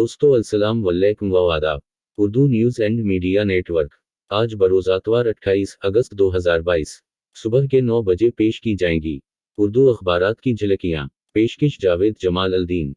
दोस्तों अस्सलाम वालेकुम व आदाब। Urdu news and media network आज बरोज़ आतवार 28 अगस्त 2022 सुबह के 9 बजे पेश की जाएंगी उर्दू अखबारात की झलकियां। पेशकश जावेद जमाल अल्दीन।